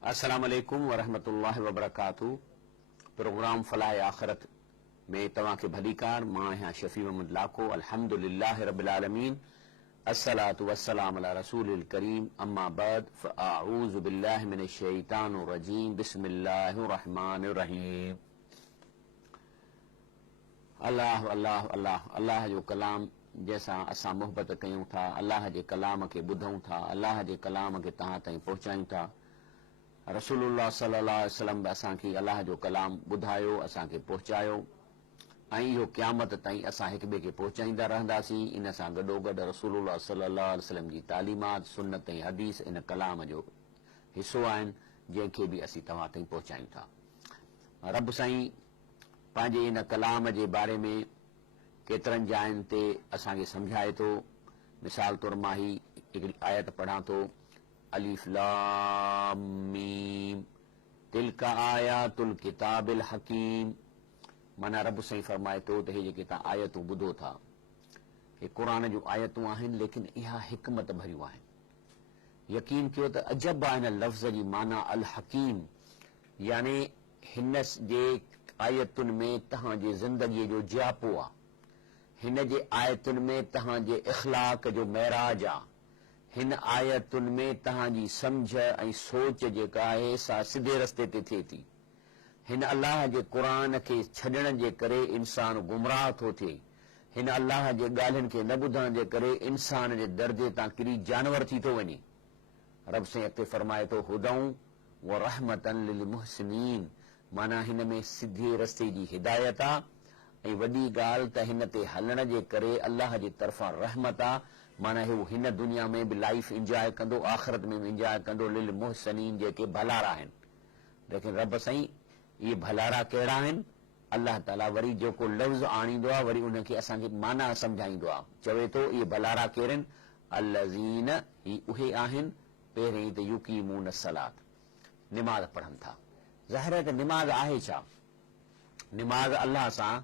अस्सलाम वालेकुम वरहमतुल्लाहि वबरकातुहू। प्रोग्राम फलाह आखिरत में तव्हां खे भलीकार। मां आहियां शफी मोहम्मद लाखो। अल्हम्दुलिल्लाहि रब्बिल आलमीन, अस्सलातु वस्सलामु अला रसूलिल करीम, अम्मा बाद, फअऊज़ु बिल्लाहि मिनश शैतानिर रजीम, बिस्मिल्लाहिर रहमानिर रहीम। अल्लाह अल्लाह अल्लाह अल्लाह जो कलाम जंहिंसां असां मोहबत कयूं था, अल्लाह जे कलाम खे ॿुधूं था, अल्लाह जे कलाम खे तव्हां ताईं पहुचायूं था। रसूलुल्लाह सल्लल्लाहु अलैहि वसल्लम बि असांखे अल्लाह जो कलाम ॿुधायो, असांखे पहुचायो, ऐं इहो क़यामत ताईं असां हिक ॿिए खे पहुचाईंदा रहंदासीं। इन सां गॾोगॾु रसूलुल्लाह सल्लल्लाहु अलैहि वसल्लम जी तालीमात, सुन्नत ऐं हदीस इन कलाम जो हिसो आहिनि, जंहिंखे बि असीं तव्हां ताईं पहुचायूं था। रब साईं पंहिंजे इन कलाम जे बारे में केतिरनि जायुनि ते असांखे सम्झाए थो। मिसाल तौर मां ही हिकिड़ी आयत पढ़ां थो, अलिफ लाम मीम तिल्का आयातुल किताबिल हकीम। माना रब साईं फरमाए थो त हे जेके तव्हां आयतूं ॿुधो था, हे क़ुरान जूं आयतूं आहिनि, लेकिन इहा हिकमत भरियूं आहिनि। यकीन कयो त अजब आहे हिन लफ़्ज़ जी माना अल हकीम, यानी हिन जे आयतुनि में तव्हांजे ज़िंदगीअ जो जियापो आहे, हिन जे आयतुनि में तव्हांजे इख़लाक़ जो महराज आहे, हिन आयतुनि में तव्हांजी सम्झ ऐं सोच जेका आहे सा सिधे रस्ते ते थिए थी। हिन अल्लाह जे क़ुरान खे छॾण जे करे इंसान गुमराह थो थिए। हिन अल्लाह जे ॻाल्हियुनि खे न ॿुधण जे करे इंसान जे दर्जे तां किरी जानवर थी थो वञे। रब साईं अॻिते फरमाए थो, हुदऊं व रहमतन लिल मुहसिनीन। माना हिन में सिधे रस्ते जी हिदायत आहे, ऐं वॾी ॻाल्हि त हिन ते हलण जे करे अल्लाह जी तरफ़ां रहमत आहे। माना हू हिन दुनिया में बि लाइफ इंजॉय कंदो, आख़िरत में बि इंजॉय कंदो। लिल मुहसिनीन जेके भलारा आहिनि। लेकिन रब साईं इहे भलारा कहिड़ा आहिनि? अल्लाह ताला वरी जेको लफ़्ज़ आणींदो आहे वरी उनखे असांखे माना सम्झाईंदो आहे। चवे थो इहे भलारा कहिड़े आहिनि? अल्लज़ीन, ही उहे आहिनि पहिरीं त युकीमून सलात, निमाज़ पढ़नि था। ज़ाहिर आहे त निमाज़ आहे छा? निमाज़ अल्लाह सां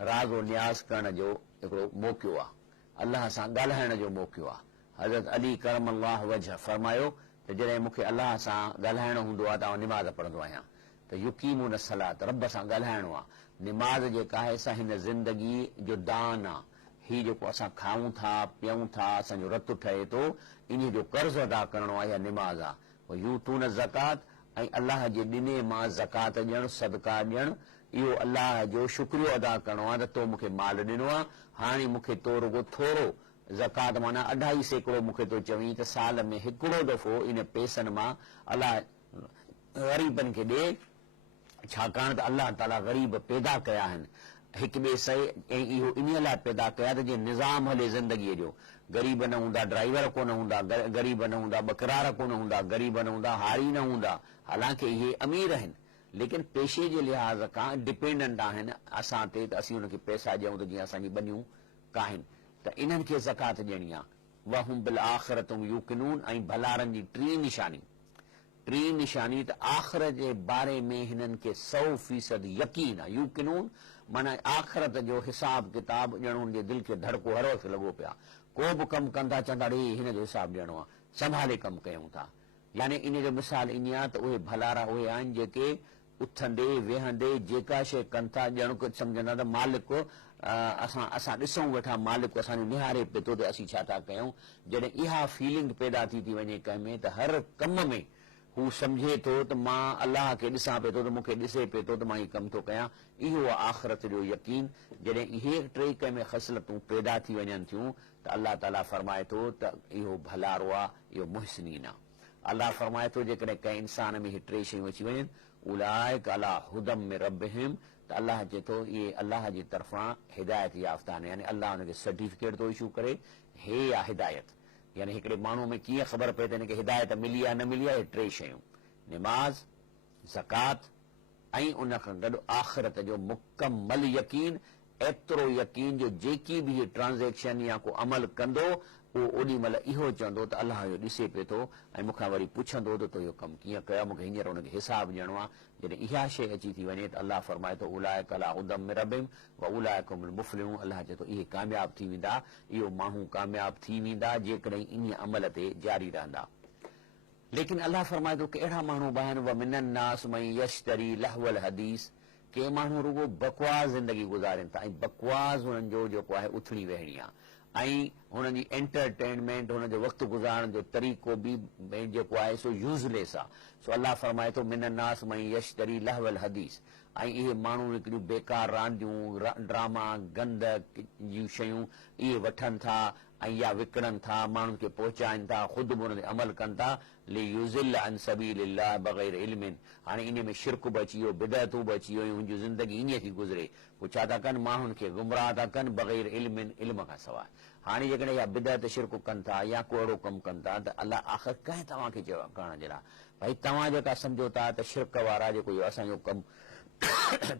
राज़ो न्याज़ करण जो हिकिड़ो मौक़ियो आहे, अल्लाह सां ॻाल्हाइण जो मौक़ियो आहे। हज़रत अली करम अल्लाह वजह फरमायो त जॾहिं मूंखे अल्लाह सां ॻाल्हाइणो हूंदो आहे त आउं निमाज़ पढ़ंदो आहियां। त युकीमून सलात, रब सां ॻाल्हाइणो आहे। निमाज़ जेका आहे सा हिन ज़िंदगी जो दान आहे। हीउ जेको असां खाऊं था, पीऊं था, असांजो रतु ठहे थो, इन जो कर्ज़ अदा करणो आहे, इहा निमाज़ आहे। यूतून ज़कात, ऐं अल्लाह जे ॾिने मां ज़कात ॾियणु, सदका ॾियणु, इहो अल्लाह जो शुक्रियो अदा करणो आहे त तो मूंखे माल ॾिनो आहे, हाणे मूंखे तो रुगो थोरो ज़कात माना 2.5 सैकड़ो मूंखे तो चवीं त साल में हिकिड़ो दफ़ो इन पैसनि मां अल्लाह ग़रीबनि खे ॾे। छाकाणि त अल्लाह ताला ग़रीब पैदा कया आहिनि हिक ॿिए सां, ऐं इहो इन लाइ पैदा कया त जीअं निज़ाम हले ज़िंदगीअ जो। ग़रीब न हूंदा, ड्राइवर कोन हूंदा, ग़रीब न हूंदा, बकरार कोन हूंदा, ग़रीब न हूंदा, हारी न हूंदा। हालांकि इहे अमीर आहिनि, लेकिन पेशे जे लिहाज़ खां डिपेंडेंट आहिनि असां ते, त असीं उनखे पैसा ॾियूं त जीअं असांजी ॿनियूं काहिनि। त इन्हनि खे ज़कात ॾियणी आहे। वहुम बिल आख़िरतुम यूक़िनून, ऐं भलारनि जी टी निशानी त आख़िरत जे बारे में हिननि खे 100% यकीन आहे। यूक़िनून माना आख़िरत जो हिसाब किताब ॼण हुनजे दिलि खे धड़को हर वक़्तु लॻो पिया। को बि कमु कंदा चवंदा रे हिन जो हिसाब ॾियणो आहे, संभाले कमु कयूं था। यानी इन जो मिसाल ईअं आहे त उहे भलारा उहे आहिनि जेके उथंदे वेहंदे जेका शइ कनि था ॼण कुझु सम्झंदा त मालिक असां ॾिसूं वेठा, मालिक असांजो निहारे पियो थो त असीं छा था कयूं। जॾहिं इहा फीलिंग पैदा थी वञे कंहिं में, त हर कम में हू सम्झे थो त मां अल्लाह खे ॾिसां पियो थो, त मूंखे ॾिसे पियो थो, त मां हीउ कमु थो कयां। इहो आहे आख़िरत जो यकीन। जॾहिं इहे टे कंहिं में ख़सलतूं पैदा थी वञनि थियूं त अल्लाह ताला फरमाए थो त इहो भलारो आहे, इहो मुहसिनीन आहे। अल्लाह फरमाए थो जेकॾहिं कंहिं इंसान में इहे टे शयूं अची वञनि, उलाइक अला हुदम में रब्बिहिम, त अल्लाह चए थो इहे अल्लाह जी तरफ़ां हिदायत याफ़्ता आहिनि। यानी अल्लाह हुनखे सर्टिफिकेट थो इशू करे, हे आहे हिदायत। यानी हिकिड़े माण्हू में कीअं ख़बर पए त हिनखे हिदायत मिली आहे न मिली आहे? टे शयूं, निमाज़, ज़कात, ऐं उन खां गॾु आख़िरत जो मुकमल यकीन। एतिरो यकीन जो जेकी बि हीअ ट्रांज़ेक्शन या को अमल कंदो, उहो ओॾी महिल इहो चवंदो त अल्लाह इहो ॾिसे पियो थो, ऐं मूंखां वरी पुछंदो त इहो कमु कीअं कयो, मूंखे हींअर हुनखे हिसाबु ॾियणो आहे। जॾहिं इहा शइ अची थी वञे त अल्लाह फरमाए थो उलाइक अला हुदम मिन रब्बिहिम व उलाइक हुमुल मुफ़्लिहून। अल्लाह चए थो इहे कामयाबु थी वेंदा, इहो माण्हू कामयाबु थी वेंदा जेकॾहिं इन अमल ते जारी रहंदा। लेकिन अल्लाह फरमाए थो कि अहिड़ा माण्हू बि आहिनि व मिनन नास मई यश्तरी लहवल हदीस, के माण्हू रुगो बकवास ज़िंदगी गुज़ारनि था ऐं बकवास हुननि जो जेको आहे उथणी वेहणी आहे ऐं हुननि जी एंटरटेनमेंट हुननि जो वक़्तु गुज़ारण जो तरीक़ो बि जेको आहे सो यूज़लेस आहे। सो अल्लाह फरमाए थो मिनन नास मई यश्तरी लहवल हदीस, ऐं इहे माण्हू हिकिड़ियूं बेकार रांदियूं ड्रामा गंद जूं शयूं इहे वठनि था ऐं या विकिणनि था, माण्हुनि खे पहुचाइनि था, ख़ुदि बि हुन ते अमल कनि था। लियुज़िल अन सबीलिल्लाह बग़ैर इल्मिन, हाणे इन में शिरक बि अची वियो, बिदअतूं बि अची वियूं, हुनजी ज़िंदगी ईअं थी गुज़रे। पोइ छा था कनि, माण्हुनि खे गुमराह था कनि बग़ैर इल्मिन, इल्म खां सवाइ। हाणे जेकॾहिं इहा बिदअत शिरक कनि था या को अहिड़ो कमु कनि था त अलाह आख़िर कंहिं तव्हांखे चयो करण जे लाइ? भई तव्हां जेका सम्झो था त शिरक वारा जेको इहो असांजो कमु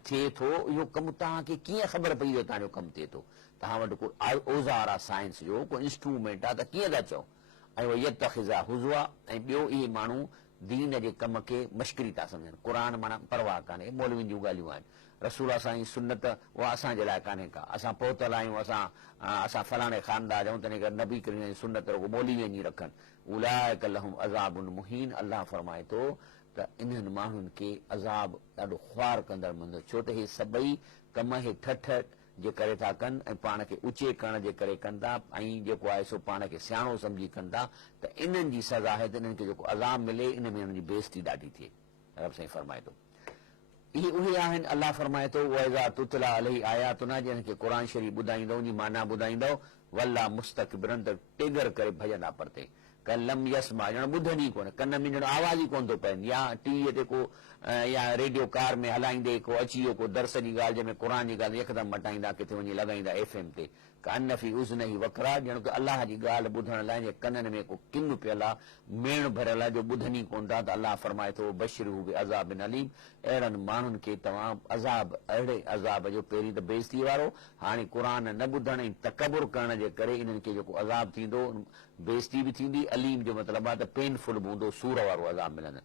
थिए थो, इहो कमु तव्हांखे कीअं ख़बर पई जो तव्हांजो कमु थिए थो? तव्हां वटि को औज़ार आहे साइंस जो, को इंस्ट्रूमेंट आहे, त कीअं था चओ? ऐं उहो यतख़िज़ा हुज़वा, ऐं ॿियो इहे माण्हू दीन जे कम खे मश्करी था सम्झनि। क़ुर माना परवाह कान्हे, मौलवियुनि जूं ॻाल्हियूं आहिनि। रसूल सां जी सुन्नत उहा असांजे लाइ कान्हे का, असां पहुतल आहियूं, असां फलाणे ख़ानदार आहियूं, तंहिं करे नबी करीम जी सुन्नत रुगो मौलवियुनि जी रखनि। उलाइक लहुम अज़ाबुन मुहीन, अल्लाह फरमाए थो त इन्हनि माण्हुनि खे अज़ाब ॾाढो ख़्वार कंदड़ मिलंदो, छो त हे सभई कम हे ठठ जे करे था कनि ऐं पाण खे ऊचे करण जे करे कनि था, ऐं जेको आहे सो पाण खे सियाणो सम्झी कनि था, त इन्हनि जी सज़ा आहे त इन्हनि खे जेको अज़ाब मिले, इन में हुननि जी बेइज़ती ॾाढी थिए। रब साईं फरमाए थो इहे उहे आहिनि। अल्लाह फरमाए थो वइज़ा तुतला अलैहि आयातुना, जंहिं खे क़ुर शरीफ़ ॿुधाईंदो, उनजी माना ॿुधाईंदो, वल्ला मुस्तकबिरन, त टेगर करे भॼंदा परते। कलम यस्मा, ॼण ॿुधनि ई कोन, कन में ॼण आवाज़ ई कोन थो पवनि, या टीवीअ ते को या रेडियो कार में हलाईंदे को अची वियो को दर्स जी ॻाल्हि जंहिंमें क़ुर जी ॻाल्हि यकदमि मटाईंदा, किथे वञी लॻाईंदा FM ते, कनफी उज़न ई वकरा, ॼण की अलाह जी ॻाल्हि ॿुधण लाइ जे कननि में को किन पियल आहे, मेण भरियल आहे जो ॿुधनि ई कोन था। त अल्लाह फरमाए थो बशिरहू बिअज़ाबिन अलीम, अहिड़नि माण्हुनि खे तव्हां अज़ाब, अहिड़े अज़ाब जो, पहिरीं त बेइज़ती वारो, हाणे क़ुर न ॿुधण ऐं तकबुर करण जे करे इन्हनि खे जेको अज़ाब थींदो, बेइज़ती बि थींदी। अलीम जो मतिलबु आहे त पेनफुल बि हूंदो, सूर वारो अज़ाब मिलंदो।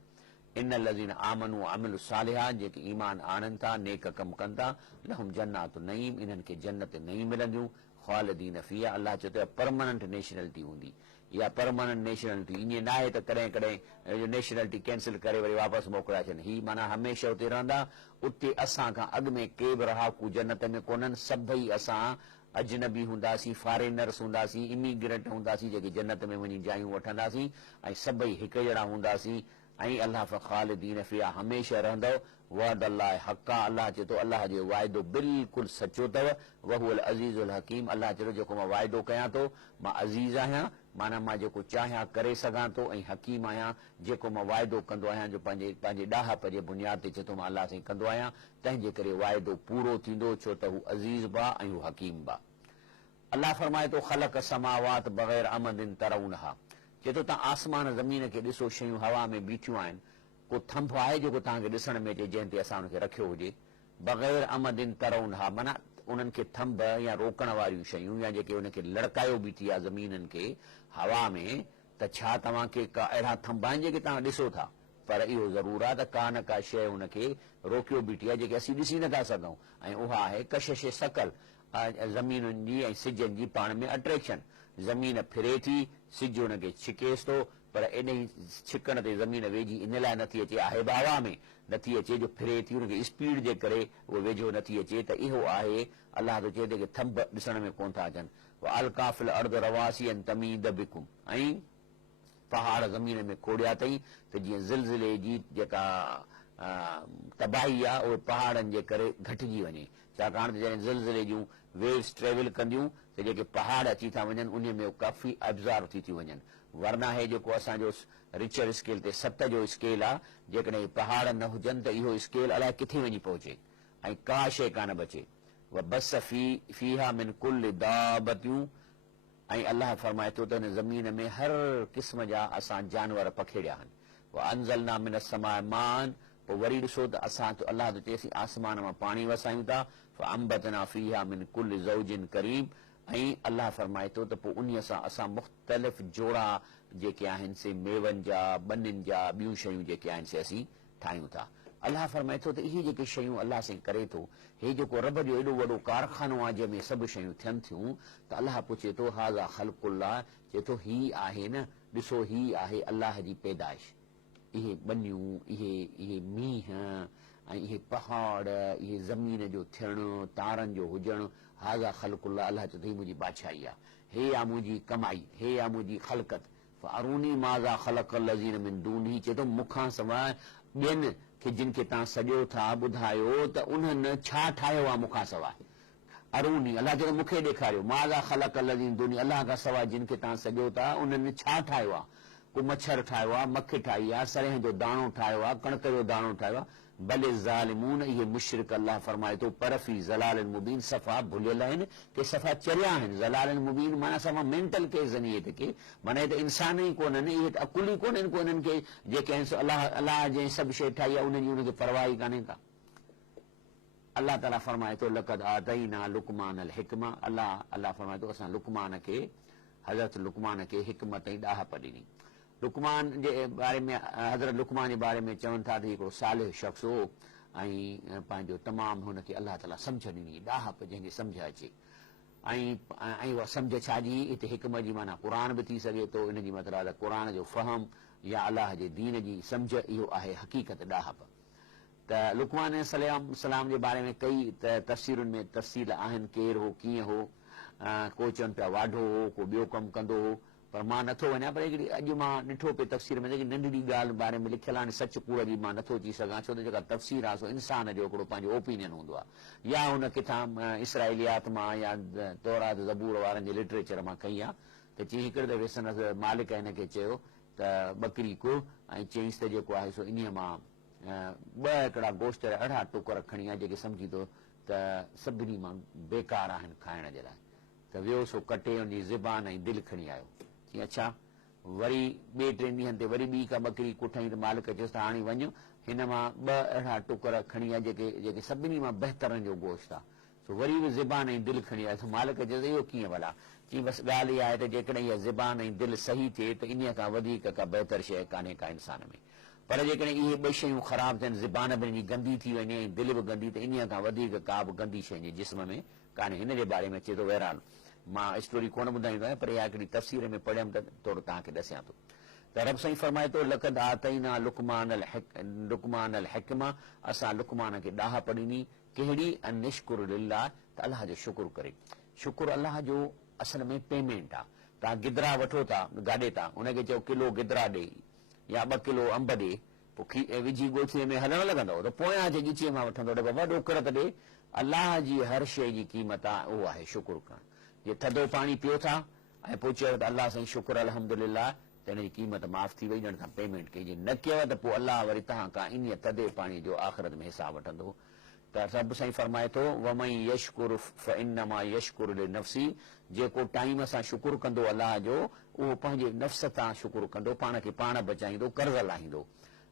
इन लज़ीन आमनू अमिलु सालिहात, जेके ईमान आणनि था, नेक कमु कनि था, लहुम जन्नातु नईम, इन्हनि खे जन्नत नईम मिलंदियूं, ख़ालिदीन फ़ीहा, अल्लाह चयो त परमानेंट नेशनलिटी हूंदी। इहा परमानेंट नेशनलिटी ईअं न आहे त कॾहिं कॾहिं नेशनलिटी कैंसिल करे वरी वापसि मोकिलाए छॾनि, ही माना हमेशह उते रहंदा। उते असां खां अॻु में के बि रहाकू जन्नत में कोन्हनि, सभई असां अजनबी हूंदासीं, फॉरेनर्स हूंदासीं, इमिग्रेंट हूंदासीं, जेके जन्नत में वञी जायूं वठंदासीं, ऐं सभई हिकु जहिड़ा हूंदासीं। ऐं अल्लाह ख़ालिदीन फ़ीहा, हमेशह रहंदव। वअद अल्लाह हक़ा, अल्लाह चए थो अल्लाह जो वाइदो बिल्कुलु सचो अथव। वहुल अज़ीज़ुल हकीम, अल्लाह चए थो जेको मां वाइदो कयां थो, मां अज़ीज़ आहियां, माना मां जेको चाहियां करे सघां थो, ऐं हकीम आहियां, जेको मां वाइदो कंदो आहियां जो पंहिंजे ॾाहप जे बुनियाद ते चए थो मां अल्लाह सां कंदो आहियां, तंहिंजे करे वाइदो पूरो थींदो, छो त हू अज़ीज़ बि आहे ऐं हू हकीम बि आहे। अल्लाह फरमाए थो ख़लक़ समावात बग़ैर अमदिन तरौनहा, चए थो तव्हां आसमान ज़मीन खे ॾिसो, शयूं हवा में बीठियूं आहिनि, को थंभ आहे जेको तव्हांखे ॾिसण में अचे जंहिं ते असां हुनखे रखियो हुजे। बग़ैर अमदिन तरौनहा, माना उन्हनि खे थंभ या रोकण वारियूं शयूं, या जेके उनखे लड़कायो बीठी आहे ज़मीननि खे हवा में, त छा तव्हांखे का अहिड़ा थंभ आहिनि जेके तव्हां ॾिसो था? पर इहो ज़रूरु आहे त का न का शइ हुनखे रोकियो बीठी आहे जेके असीं ॾिसी नथा सघूं, ऐं उहा आहे कशिश शकल, ज़मीनुनि जी ऐं सिजनि जी पाण में अट्रैक्शन। ज़मीन फिरे थी, सिज हुनखे छिकेसि थो, पर एॾे ई छिकण ते ज़मीन वेझी इन लाइ नथी अचे, आहे बि हवा में नथी अचे, जो फिरे थी हुनखे स्पीड जे करे उहो वेझो नथी अचे। त इहो आहे, अलाह थो चए त थंभ ॾिसण में कोन था अचनि। अलकाफ़िल अर्द रवासी अन तमीद बिकुम, ऐं पहाड़ ज़मीन में खोड़िया अथई त जीअं ज़िलज़िले जी जेका तबाही आहे उहे पहाड़नि जे करे घटिजी वञे। छाकाणि त जॾहिं ज़िलज़िले जूं वेव्स ट्रेवल कंदियूं त जेके पहाड़ अची था वञनि उन में काफ़ी एब्ज़ॉर्ब थी थियूं वञनि। वरना हे जेको असांजो रिचर स्केल ते 7 जो स्केल आहे, जेकॾहिं पहाड़ न हुजनि त इहो स्केल अलाए किथे वञी पहुचे ऐं का शइ कान बचे। बस फीहा मिन कुल दाबतियूं, ऐं अल्लाह फरमाए थो त हिन ज़मीन में हर क़िस्म जा असां जानवर पखेड़िया आहिनि। अंज़लना मिन समाए मान, पोइ वरी ॾिसो त असां अल्लाह थो चएसि आसमान मां पाणी वसायूं था। अंबतना फीहा मिन कुल ज़ौजिन करीम, ऐं अल्लाह फरमाए थो त पोइ उन सां असां मुख़्तलिफ़ जोड़ा जेके आहिनि से मेवनि जा, बनिनि जा, ॿियूं शयूं जेके आहिनि से असीं ठाहियूं था। अल्लाह फरमाए थो त इहे जेके शयूं अल्लाह साईं करे थो, हे जेको रब जो एॾो वॾो कारखानो आहे जंहिंमें सभु शयूं थियनि थियूं, त अल्लाह पुछे थो हाज़ा ख़ल्क़ुल्लाह, चए थो ही आहे न, ॾिसो ही आहे अल्लाह जी पैदाइश, इहे बनियूं, इहे मींहं ऐं इहे पहाड़, इहे ज़मीन जो थियणु, तारनि जो हुजणु, हाज़ा ख़ल्क़ुल्लाह, अल्लाह चए थो ही मुंहिंजी बादशाही आहे, हे आहे मुंहिंजी कमाई, हे आहे मुंहिंजी ख़लक़त, फ़अरूनी माज़ा ख़लक़ल लज़ीन मिन दूनी, चए थो मूंखां सवाइ ॿियनि खे जिन खे तव्हां सॼो था ॿुधायो त उन्हनि छा ठाहियो आहे मूंखां सवाइ, अरूनी अल्लाह चए थो मूंखे ॾेखारियो, माज़ा ख़लक़ल लज़ीन दूनी, अल्लाह खां सवाइ जिन खे तव्हां सॼो था उन्हनि छा ठाहियो आहे, को मच्छर ठाहियो आहे, मख ठाही आहे, सरह जो दाणो ठाहियो आहे, कणिक जो दाणो ठाहियो आहे, भले ज़ालिमून, इहे मुशरिक अल्लाह फरमाए थो पर फी ज़लालिन मुबीन, सफ़ा भुलियल आहिनि के सफ़ा चरिया आहिनि, ज़लालिन मुबीन माना सफ़ा मेंटल केस आहिनि इहे के, माना हे त इंसान ई कोन्हनि, इहे त अकुल ई कोन्हनि को इन्हनि खे जेके आहिनि सो अल्लाह जंहिं सभु शइ ठाही आहे उनजी उनखे परवाह ई कान्हे का। अल्लाह ताला फरमाए थो लक़द आतैना लुक़मान अल हिकमा, अल्लाह फरमाए थो असां लुक़मान खे, हज़रत लुक़मान खे हिकमत ऐं ॾाहप ॾिनी। लुक़मान जे बारे में, हज़रत लुक़मान जे बारे में चवनि था त हिकिड़ो सालिह शख़्स हो ऐं पंहिंजो तमामु हुनखे अल्लाह ताला सम्झ ॾिनी, ॾाहप जंहिंखे सम्झ अचे, ऐं उहा सम्झ छाजी, हिते हिकमत जी माना क़ुर बि थी सघे थो, इन जी मतिलबु आहे क़ुर जो फ़हम या अलाह जे दीन जी सम्झ, इहो आहे हक़ीक़त ॾाहप। त लुक़मान सलाम जे बारे में कई तफ़सीरुनि में तफ़सील आहिनि, केरु हो, कीअं हो, को चवनि पिया वाढो हो, को ॿियो कमु कंदो हो, पर मां नथो वञा, पर हिकिड़ी अॼु मां ॾिठो पियो तफ़सीर में जेकी नंढड़ी ॻाल्हि बारे में लिखियलु आहे, सच कूड़ जी मां नथो अची सघां, छो त जेका तफ़सीर आहे सो इंसान जो हिकिड़ो पंहिंजो ओपिनियन हूंदो आहे, या हुन किथां इसराइलियात मां या तौरात ज़बूर वारनि जे लिटरेचर मां कई आहे, त चई हिकिड़े दफ़े संदसि मालिक हिनखे चयो त बकरी को, ऐं चयईंसि त जेको आहे सो इन्हीअ मां ॿ हिकिड़ा गोश्त जा अहिड़ा टुकर खणी आहे जेके सम्झी थो त सभिनी मां बेकार आहिनि खाइण जे लाइ, त वियो सो कटे हुनजी ज़बान ऐं दिलि खणी आयो, चई अच्छा, वरी ॿिए टे ॾींहंनि ते वरी ॿी का बकरी कुठई त मालिक चयुसि त हाणे वञो, हिन मां ॿ अहिड़ा टुकर खणी आहे जेके सभिनी मां बहितरनि जो गोश्त आहे, सो वरी बि ज़बान ऐं दिलि खणी आयो, मालिक चयुसि इहो कीअं भला, चई बसि ॻाल्हि इहा आहे त जेकॾहिं इहा ज़बान ऐं दिलि सही थिए त इन खां वधीक का बहितर शइ कान्हे का इंसान में, पर जेकॾहिं इहे ॿई शयूं ख़राबु थियनि, ज़बान बि हिनजी गंदी थी वञे ऐं दिलि बि गंदी, त इन खां वधीक का बि गंदी शइ जे जिस्म में कान्हे। हिन जे बारे में चए थो बहरहाल मां स्टोरी कोन ॿुधाईंदो आहियां, पर इहा हिकिड़ी तफ़सीर में पढ़ियमि त थोरो तव्हांखे ॾसियां थो। त रब साईं फरमाए थो लक़द आतैना लुक़मान अल हिकमा, असां लुक़मान खे ॾाहप ॾिनी, कहिड़ी अनिश्कुर लिल्लाह, त अल्लाह जो शुकुर करे। शुकुर अल्लाह जो असल में पेमेंट आहे। तव्हां गिदरा वठो था गाॾे था, हुनखे चओ किलो गिदरा ॾे या 2 किलो अंब ॾे, पोइ विझी ॻोठीअ में हलणु लॻंदव त पोयां जे ॻीचीअ मां वठंदो वॾो किरत ॾे। अल्लाह जी हर शइ जी क़ीमत आहे, उहो आहे शुकुर करणु। जे थधो पाणी पियो था ऐं पोइ चयो त अल्लाह साईं शुकुर अल्हम्दुलिल्लाह, त हिन जी क़ीमत माफ़ थी वई, ॼण तव्हां पेमेंट कई। जे न कयव त पोइ अल्लाह वरी तव्हां खां इन थधे पाणी जो आख़िरत में हिसाब वठंदो। त रब साईं फरमाए थो वमई यशकुर फइन्नमा यशकुर लिनफ्सी, जेको टाइम सां शुकुर कंदो अल्लाह जो, उहो पंहिंजे नफ़्स तां शुकुर कंदो, पाण खे पाण बचाईंदो, कर्ज़ लाहींदो।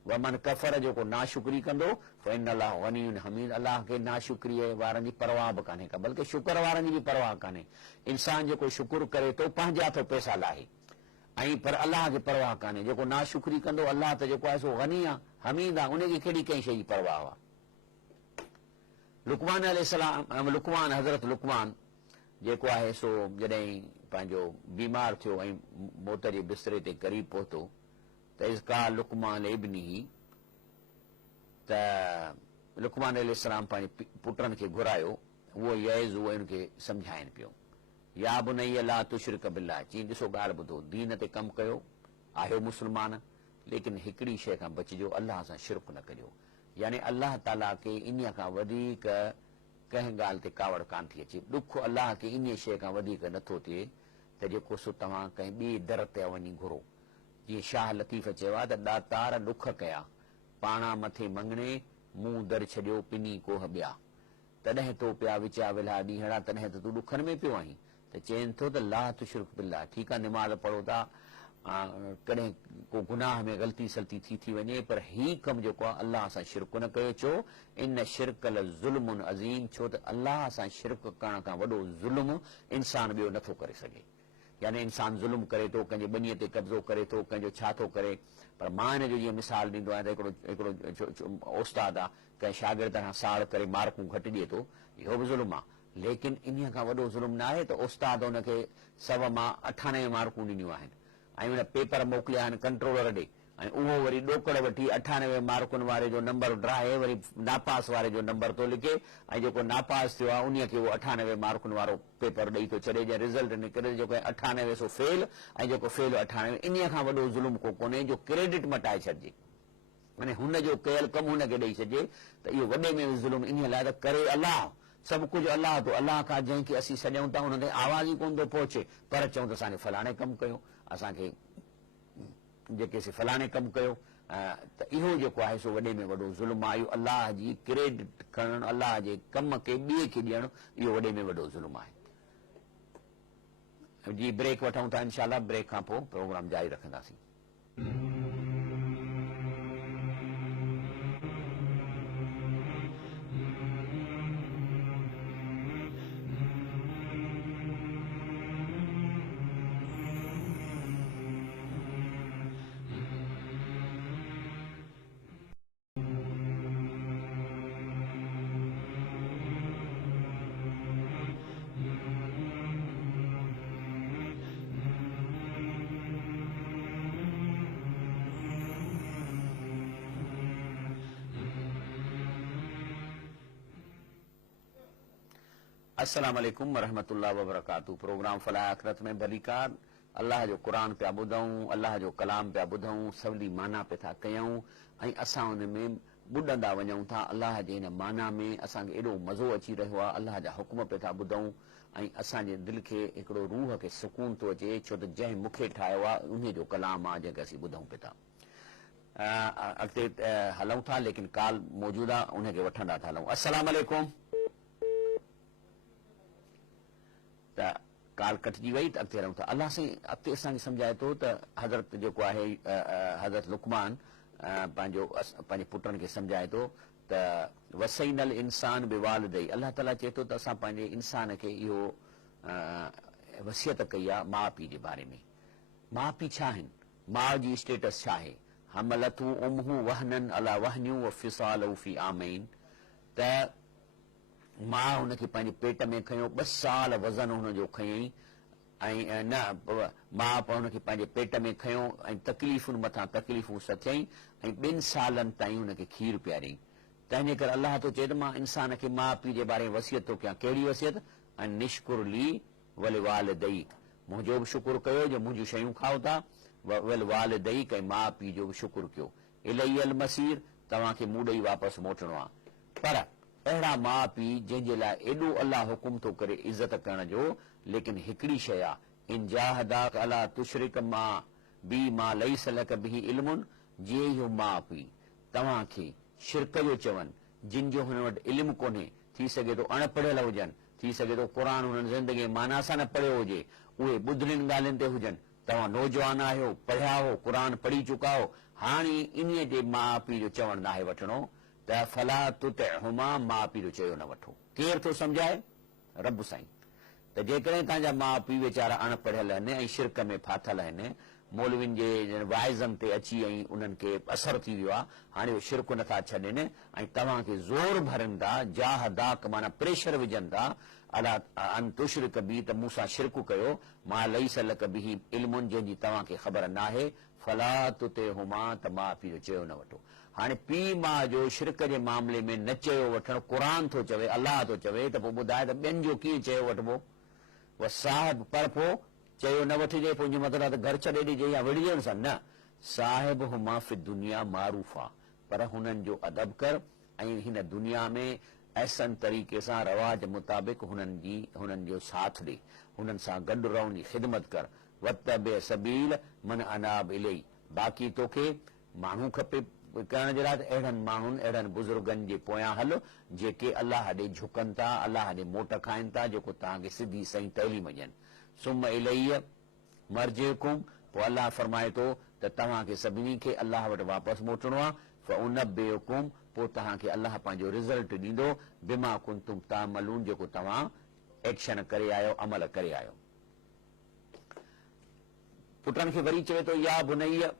वमन कफ़र, जेको नाशुक्री कंदो, फइन अल्लाह गनीयुन हमीद, अल्लाह खे नाशुक्रीअ वारनि जी परवाह बि कान्हे का, बल्कि शुक्र वारनि जी बि परवाह कान्हे। इंसान जेको शुकुर करे थो पंहिंजे हथों पैसा लाहे, ऐं पर अल्लाह खे परवाह कान्हे। जेको नाशुक्री कंदो, अल्लाह त जेको आहे सो गनी आहे, हमीद आहे, उनखे कहिड़ी कंहिं शइ जी परवाह आहे। लुक़मान अलैहिस्सलाम, लुक़मान हज़रत लुक़मान जेको आहे सो जॾहिं पंहिंजो बीमार थियो ऐं मौत जे बिस्तरे ते क़रीब पहुतो, त इज़का लुक़मान इब्नी, त लुक़मान अलैहिस्सलाम पंहिंजे पुटनि खे घुरायो, उहो यैज़ उहो हिनखे सम्झाइनि पियो, या बुनैया ला तुशरिक बिल्लाह, चई ॾिसो ॻाल्हि ॿुधो, दीन ते कमु कयो, आहियो मुस्लमान, लेकिन हिकिड़ी शइ खां बचिजो, अल्लाह सां शिरक न कजो। यानी अल्लाह ताला खे इन खां वधीक कंहिं ॻाल्हि ते कावड़ कान थी अचे। ॾुख अल्लाह खे इन शइ खां वधीक नथो थिए त जेको सो तव्हां कंहिं ॿिए दर ते वञी घुरो। जीअं शाह लतीफ़ चयो आहे त ॾातार ॾुख कया, पाणा मथे मंगणे, मुंहुं दर छॾियो पिनी कोह ॿिया, तॾहिं तो पिया विचा विला ॾींहड़ा, तॾहिं त तूं ॾुखनि में पियो आहीं। त चवनि थो त ला तुशरिक बिल्लाह, ठीकु आहे निमाज़ पढ़ो था, कॾहिं को गुनाह में ग़लती सलती थी वञे, पर ही कमु जेको आहे अल्लाह सां शिरक न कयो। छो इन शिरक ज़ुल्मुन अज़ीम, छो त अल्लाह सां शिरक करण खां वॾो ज़ुल्म इंसान ॿियो नथो करे सघे। यानी इंसान ज़ुल्म करे थो, कंहिंजे ॿनीअ ते कब्ज़ो करे थो, कंहिंजो छा थो करे। पर मां हिन जो जीअं मिसाल ॾींदो आहियां त हिकिड़ो उस्तादु आहे, कंहिं शागिर्द खां साड़ करे मार्कूं घटि ॾिए थो, इहो बि ज़ुल्म आहे। लेकिन इन खां वॾो ज़ुल्म न आहे त उस्तादु हुनखे 100 मां 98 मार्कूं ॾिनियूं आहिनि ऐं हुन पेपर मोकिलिया आहिनि कंट्रोलर ॾे, ऐं उहो वरी ॾोकड़ वठी 98 मार्कुनि वारे जो नंबर ड्राहे वरी नापास वारे जो नंबर थो लिखे, ऐं जेको नापास थियो आहे उन खे उहो 98 मार्कुनि वारो पेपर ॾेई थो छॾे, जंहिं रिज़ल्ट निकिरे जेको 98 सो फेल ऐं जेको फेल 98। इन खां वॾो ज़ुल्म को कोन्हे जो क्रेडिट मटाए छॾिजे, माने हुनजो कयल कमु हुनखे ॾेई छॾिजे, त इहो वॾे में ज़ुल्म इन लाइ त करे अलाह, सभु कुझु अलाह तो, अलाह खां जंहिंखे असीं सॾूं था हुन ते आवाज़ ई कोन थो पहुचे, पर चऊं त असांखे फलाणे कमु कयो, असांखे जेके फलाणे कमु कयो, त इहो जेको आहे सो वॾे में वॾो ज़ुल्म आहे। इहो अलाह जी क्रेडिट खणणु, अलाह जे कम खे ॿिए खे ॾियणु, इहो वॾे में वॾो ज़ुल्म आहे। जी ब्रेक वठूं था, इंशाअल्लाह ब्रेक खां पोइ प्रोग्राम जारी रखंदासीं। अस्सलाम वालेकुम वरहमतुल्लाह वबरकातुहू। प्रोग्राम फलाह आखिरत में भलीकार, अल्लाह जो क़ुरान पिया ॿुधूं, अल्लाह जो कलाम पिया ॿुधूं, सवली माना पिया था कयूं ऐं असां हुन में ॿुॾंदा वञूं था। अल्लाह जे हिन माना में असांखे एॾो मज़ो अची रहियो आहे, अल्लाह जा हुकुम पिया था ॿुधूं ऐं असांजे दिलि खे हिकिड़ो रूह खे सुकून थो अचे, छो त जंहिं मूंखे ठाहियो आहे उन जो कलाम आहे जंहिंखे असीं ॿुधूं पिया था। अॻिते हलूं था, लेकिन काल मौजूदु आहे, उनखे वठंदा था हलूं। अस्सलाम वालेकुम। त काल कटिजी वई त अॻिते हलूं था। अलाह साईं अॻिते असांखे सम्झाए थो त हज़रत जेको आहे हज़रत लुकमान पंहिंजे पुटनि खे सम्झाए थो त वसैनल इंसान बि वालिदई, अलाह ताला चए थो त असां पंहिंजे इंसान खे इहो वसियत कई आहे माउ पीउ जे बारे में। माउ पीउ छा आहिनि, माउ जी स्टेटस छा आहे? हमलतू उम्हू वहनन अला वहनियूं व फिसालहू फी आमैन, त मां हुनखे पंहिंजे पेट में खयो, 2 साल वज़न हुनजो खयईं ऐं न मां हुनखे पंहिंजे पेट में खयो ऐं तकलीफ़ुनि मथां तकलीफ़ूं सथियईं ऐं 2 सालनि ताईं हुनखे खीर पियारईं। तंहिंजे करे अलाह तो चए त मां इंसान खे माउ पीउ जे बारे में वसियत थो कयां। कहिड़ी वसियत? ऐं निष्कुर ली वल वालिदैक, मुंहिंजो बि शुकुर कयो जो मुंहिंजूं शयूं खाओ था, वल वालिदैक ऐं माउ पीउ जो बि शुकुर कयो। इलैयल मसीर, तव्हांखे मूं ॾेई वापसि मोटणो आहे। पर अहिड़ा माउ पीउ जंहिंजे लाइ एॾो अलाह हुकुम थो करे इज़त करण जो, लेकिन हिकिड़ी शइ आहे, इन जाहदाक अला तुशरिक मां बी मां लैस लक बिही इल्मुन, जे इहो माउ पीउ तव्हांखे शिरक जो चवनि, जिन जो हुन वटि इल्मु कोन्हे, थी सघे थो अणपढ़ियल हुजनि, थी सघे थो क़ुर हुननि ज़िंदगी माना सां न पढ़ियो हुजे, उहे ॿुधलनि ॻाल्हियुनि ते हुजनि। तव्हां नौजवान आहियो, पढ़िया हो, क़ुर पढ़ी चुका हो, हाणे इन्हीअ जे माउ पीउ जो चवणु नाहे वठिणो, त फला तुतिअहुमा, माउ पीउ जो चयो न वठो। केरु थो सम्झाए? रब साईं। त जेकॾहिं तव्हांजा माउ पीउ वीचारा अणपढ़ियल आहिनि ऐं शिरक में फाथल आहिनि, मौलविन जे वाइज़नि ते अची ऐं उन्हनि खे असरु थी वियो आहे, हाणे उहे शिरक नथा छॾनि ऐं तव्हांखे ज़ोर भरनि था, जाहदाक माना प्रेशर विझनि था, अला अन तुशरिक बी, त मूंसां शिरक कयो, मां लैस लक बिही इल्मुन, जंहिंजी तव्हांखे ख़बर नाहे, फला तुतिअहुमा, त माउ पीउ जो चयो न वठो। हाणे पीउ माउ जो शिरक जे मामले में न चयो वठणु क़ुर थो चवे, अलाह थो चवे, त पोइ ॿुधाए त ॿियनि जो कीअं चयो वठिबो? उहा साहिब, पर पोइ चयो न वठिजे, पोइ मतिलबु घर छॾे ॾिजे या विढ़जण सां न। साहिब हुमा फि दुनिया मारूफ़ आहे, पर हुननि जो अदब कर ऐं हिन दुनिया में ऐसन तरीक़े सां रवाज मुताबिक़ हुननि जो साथ ॾे, हुननि सां गॾु रहण जी ख़िदमत कर। वत्तबि सबील मन अनाब इलैहि, बाक़ी तोखे माण्हू खपे करण जे लाइ, अहिड़नि माण्हुनि अहिड़नि बुज़ुर्गनि जे पोयां हल जेके अलाह ॾे झुकनि था, अलाह ॾे मोट खाइनि था, जेको तव्हांखे सिधी सही तइलीम ॾियनि। सुम इलैहि मर्जिउकुम, पोइ अलाह फरमाए थो त तव्हांखे सभिनी खे अलाह वटि वापसि मोटणो आहे। फउनब्बिउकुम, पोइ तव्हांखे अलाह पंहिंजो रिज़ल्ट ॾींदो, बिमा कुंतुम तामलून, जेको तव्हां एक्शन करे आहियो, अमल करे आहियो। पुटनि खे वरी चवे थो या बुनैया,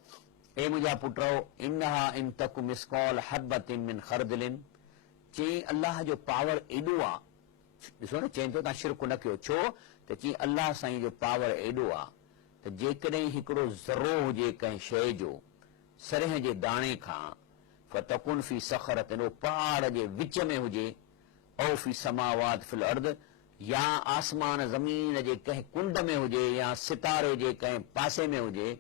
ए मुंहिंजा पुटो, इन्हा इन तक मिसकॉल हब्बतिन मिन खरदलिन, चई अल्लाह जो पावर एॾो आहे, ॾिसो न चवनि थो तव्हां शिरक न कयो, छो त चई अल्लाह साईं जो पावर एॾो आहे त जेकॾहिं हिकिड़ो ज़रो हुजे कंहिं शइ जो सरह जे दाणे खां, फतकुन फी सखरतिन, पहाड़ जे विच में हुजे, औ फी समावात फिल अर्द, या आसमान ज़मीन जे कंहिं कुंड में हुजे, या सितारे जे कंहिं पासे में हुजे,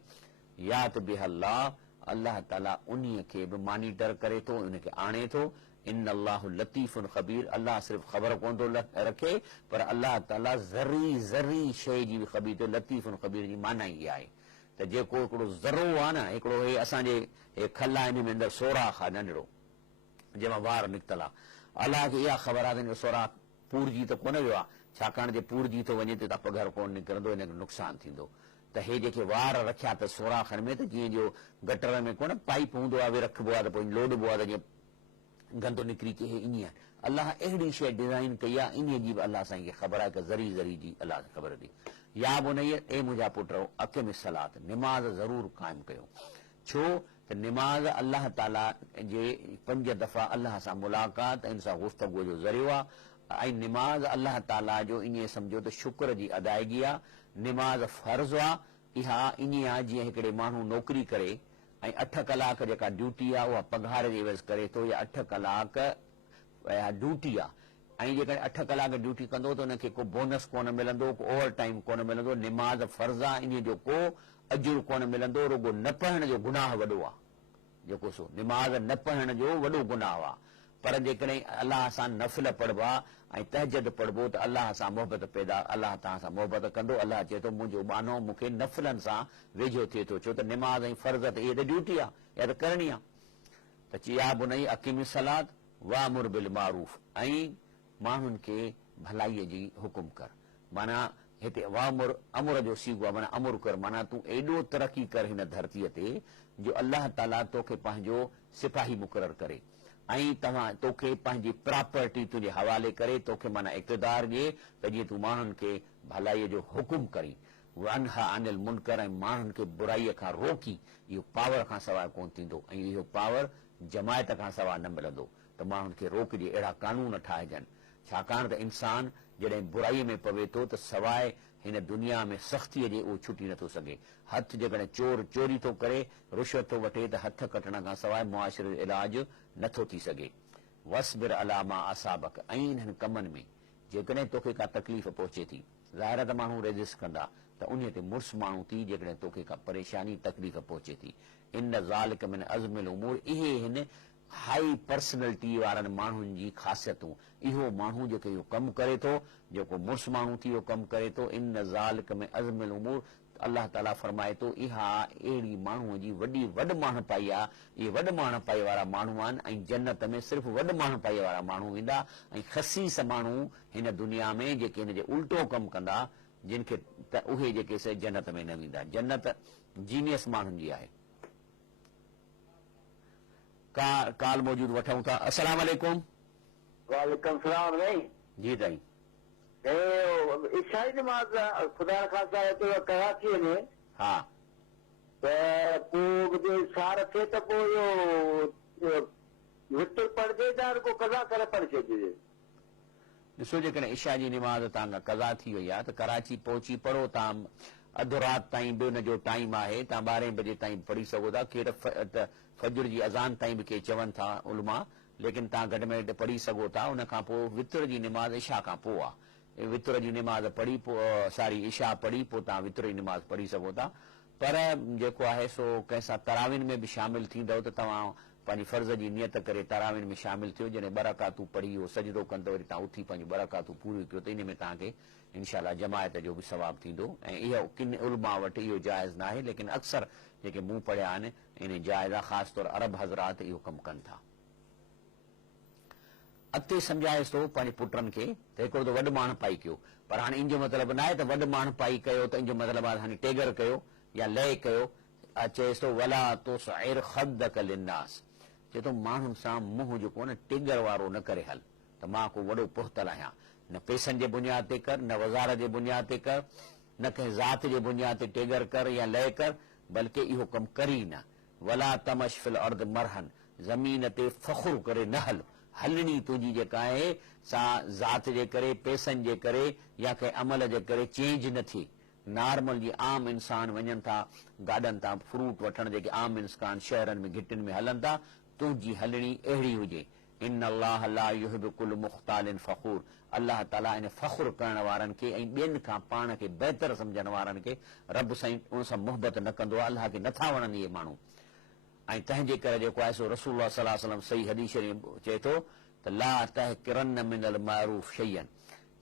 या त बिहल्लाह, अल्लाह ताला उन्हीअ खे बि मॉनिटर करे थो, उनखे आणे थो। इन अल्लाह लतीफ़ुन ख़बीर, अल्लाह सिर्फ़ु ख़बर कोन थो रखे, पर अल्लाह ताला ज़री ज़री शइ जी बि ख़बीर थो। लतीफ़ुन ख़बीर जी माना ई आहे त जेको हिकिड़ो ज़रो आहे न, हिकिड़ो हे असांजे हे खल आहे, हिन में अंदरि सोराख़ आहे नंढड़ो, जंहिंमां वार निकितल आहे, अल्लाह खे इहा ख़बर आहे त हिन सोराख़ पूरजी त कोन वियो आहे, छाकाणि जे पूरजी थो वञे त पघर कोन निकिरंदो, हिनखे नुक़सानु थींदो। त हे जेके वार रखिया त सोराख़नि में, त जीअं जो गटर में कोन पाइप हूंदो आहे, रखिबो आहे त पोइ लोॾबो आहे त जीअं गंदो निकिरी अचे, हे ईअं आहे। अल्लाह अहिड़ी शइ डिज़ाइन कई आहे, इन जी बि अल्लाह साईं खे ख़बर आहे, ज़री ज़री जी अल्लाह खे ख़बर थी। या बुनैया, ए मुंहिंजा पुट, अक़िम सलात, निमाज़ ज़रूरु क़ाइमु कयो। छो त निमाज़ अल्लाह ताला जे 5 दफ़ा अल्लाह सां मुलाक़ात, इन सां गुफ़्तगू जो ज़रियो आहे, ऐं निमाज़ अल्लाह ताला जो ईअं सम्झो त शुक्र जी अदायगी आहे। निमाज़ फर्ज़ आहे, इहा ईअं आहे जीअं हिकिड़े माण्हू नौकिरी करे ऐं 8 कलाक जेका ड्यूटी आहे उहा पघार जे एवज़ करे थो, या 8 कलाक ड्यूटी आहे, ऐं जेकॾहिं 8 कलाक ड्यूटी कंदो त हुनखे को बोनस कोन मिलंदो, को ओवर टाइम कोन मिलंदो। निमाज़ फर्ज़ आहे, इन जो को अजुर कोन मिलंदो, रुगो न पढ़ण जो गुनाह वॾो आहे, जेको सो निमाज़ न पढ़ण जो वॾो गुनाह आहे। पर जेकॾहिं अल्लाह सां नफ़िल पढ़बा ऐं तहजद पढ़बो त अल्लाह सां मोहबत पैदा, अल्लाह तव्हां सां मोहबत कंदो। अल्लाह चए थो मुंहिंजो बानो मूंखे नफ़िलनि सां वेझो थिए थो, छो त निमाज़ ऐं फर्ज़ त इहा त ड्यूटी आहे, इहा त करणी आहे। त चिया बुनई अक़ीम सलात वामुर बिल मारूफ़, ऐं माण्हुनि खे भलाईअ जी हुकुम कर। माना हिते वामुर अमुर जो सीगो आहे, माना अमुर कर, माना तूं एॾो तरक़ी कर हिन धरतीअ ते जो अल्लाह ताला तोखे पंहिंजो सिपाही मुक़ररु करे, ऐं तोखे पंहिंजी प्रॉपर्टी तुंहिंजे हवाले करे, तोखे माना इक़्तिदार ॾिए त जीअं तूं माण्हुनि खे भलाईअ जो हुकुम करी, वनहा अनिल मुनकर, ऐं माण्हुनि खे बुराईअ खां रोकी। इहो पावर खां सवाइ कोन थींदो, ऐं इहो पावर जमायत खां सवाइ न मिलंदो, त माण्हुनि खे रोकजे, अहिड़ा कानून ठाहिजनि। छाकाणि त इंसान जॾहिं बुराईअ में पवे थो त सवाइ हिन दुनिया में सख़्तीअ जे उहो छुटी नथो सघे। हथ जेकॾहिं चोर चोरी थो करे, रुश्वत थो वठे, त हथ कटण खां सवाइ मुआशिरे जो इलाज नथो थी सघे। वस्बिर अला मा असाबक, ऐं इन्हनि कमनि में जेकॾहिं तोखे का तकलीफ़ पहुचे थी, ज़ाहिर त माण्हू रेज़िस्ट कंदा, त उन ते मुड़ुस माण्हू थी जेकॾहिं तोखे का परेशानी तकलीफ़ पहुचे थी। इन ज़ालिक मिन अज़मिल उमूर, इहे हिन हाई पर्सनैलिटी वारनि माण्हुनि जी ख़ासियतूं। इहो माण्हू जेको इहो कमु करे थो, जेको मुड़ुस माण्हू थी इहो कमु करे थो, इन ज़ालिक में अज़मिल उमूर, अल्लाह ताला फरमाए थो इहा अहिड़ी माण्हूअ जी वॾी वॾ पाई आहे। इहे वॾ पाई वारा माण्हू आहिनि, ऐं जन्नत में सिर्फ़ु वॾ पाई वारा माण्हू ईंदा, ऐं ख़सीस माण्हू हिन दुनिया में जेके हिन जे उल्टो कमु कंदा, जिन खे त उहे जेके से जन्नत में न वेंदा। जन्नत जीनियस माण्हुनि जी आहे। काल मौजूद वठूं था। अस्सलाम वालेकुम। वालेकुम सलाम भाई जी साईं। ईशाई नमाज़ खुदा खासा तो कराची में, हा, त पोइ सार थिए त पोइ इहो वितर पढ़जे या रुगो कज़ा करे पढ़ छॾिजे? ॾिसो जेकॾहिं इशा जी निमाज़ तव्हां कज़ा थी वई आहे त कराची पहुची पढ़ो, तव्हां अधु राति ताईं बि हुनजो टाइम आहे, तव्हां 12 बजे ताईं पढ़ी सघो था। केर फजर जी अज़ान ताईं बि के चवनि था उलमा, लेकिन तव्हां घटि में घटि पढ़ी सघो था। उन खां पोइ वितर जी निमाज़ इशा खां पोइ आहे। वितर जी निमाज़ पढ़ी पोइ इशा पढ़ी पोइ तव्हां वितर जी निमाज़ पढ़ी सघो था। पर जेको आहे सो कंहिंसां तराविन में बि शामिल थींदव त तव्हां पंहिंजी फर्ज़ जी नियत करे तराविन में शामिल थियो। जॾहिं 2 रकातूं पढ़ी उहो सजदो कंदव, वरी तव्हां उथी पंहिंजी 2 रकातूं पूरियूं कयो, त इन में तव्हांखे इनशाला जमायत जो बि सवाबु थींदो। ऐं इहो किन उलमा वटि इहो जाइज़ न आहे, लेकिन अक्सर जेके मूं पढ़िया आहिनि इन जाइज़ आहे, ख़ासि तौर अरब हज़रात इहो कमु कनि था। अॻिते सम्झाएसि थो पंहिंजे पुटनि खे त हिकिड़ो त वॾ माण्हू पाई कयो, पर हाणे इन जो मतिलबु न आहे त वॾ माण्हू पाई कयो त इन जो मतिलबु आहे हाणे टेगर कयो या लय कयो। चएसि थो वला तुसइर ख़द्दक लिन्नास, चए थो माण्हुनि सां मुंहुं जेको न टेगर वारो न करे हल, त मां को वॾो पुख़्तल आहियां। न पैसनि जे बुनियाद ते कर, न वज़ार जे बुनियाद ते कर, न कंहिं ज़ात जे बुनियाद ते टेगर कर या लय कर, बल्कि इहो कमु करी न। वला तमश फिल अर्द मरहन, ज़मीन ते फ़खुर करे न हल। हलणी तुंहिंजी जेका आहे सा ज़ात जे करे, पैसनि जे करे या कंहिं अमल जे करे चेंज न थिए। नॉर्मल जी आम इंसान वञनि था गाॾनि तां फ्रूट वठण, जेके आम इंसान शहरनि में घिटियुनि में हलनि था, तुंहिंजी हलणी अहिड़ी हुजे। इन अल्लाह ला युहिब्बु कुल्ल मुख्तालिन फ़खूर, अल्लाह ताला इन फ़खुर करण वारनि खे ऐं ॿियनि खां पाण खे बहितर सम्झण वारनि खे रब साईं उन सां मुहबत न कंदो आहे। अल्लाह खे नथा वणनि इहे माण्हू। ऐं तंहिंजे करे जेको आहे सो रसूलुल्लाह सल्लल्लाहु अलैहि वसल्लम सही हदीस शरीफ़ चए थो त ला तहकिरन मिनल मारूफ शैयन,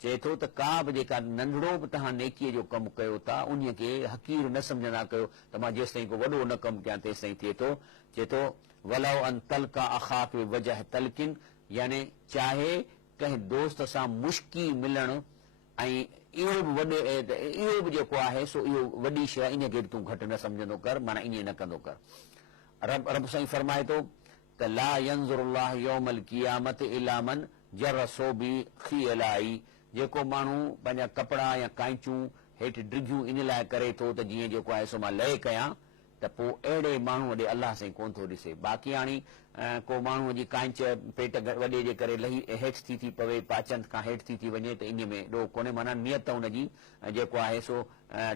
चए थो त का बि जेका नंढड़ो बि तव्हां नेकीअ जो कमु कयो था उन खे हक़ीर न सम्झंदा कयो त मां जेसिताईं को वॾो न कमु कयां तेसिताईं थिए थो। चए थो वलौ अन तलका अखाक वजह तलकिन, यानी चाहे कंहिं दोस्त सां मुश्की मिलणु ऐं इहो बि जेको आहे सो इहो वॾी शइ, इन खे बि तूं घटि न सम्झंदो कर, माना ईअं न कंदो कर। रब साईं फरमाए थो त ला यंज़ुरुल्लाह यौमल क़ियामत इला मन जरसो बि खियलाई, जेको माण्हू पंहिंजा कपिड़ा या कांचूं हेठि डिघियूं इन लाइ करे थो त जीअं जेको आहे सो मां लय कयां, त पोइ अहिड़े माण्हूअ ॾे अलाह साईं कोन थो ॾिसे। बाक़ी हाणे को माण्हूअ जी कांच पेट वॾे जे करे लही हेठि थी पवे, पाचन खां हेठि थी वञे, त इन में ॾोह कोन्हे, माना नियत हुनजी जेको आहे सो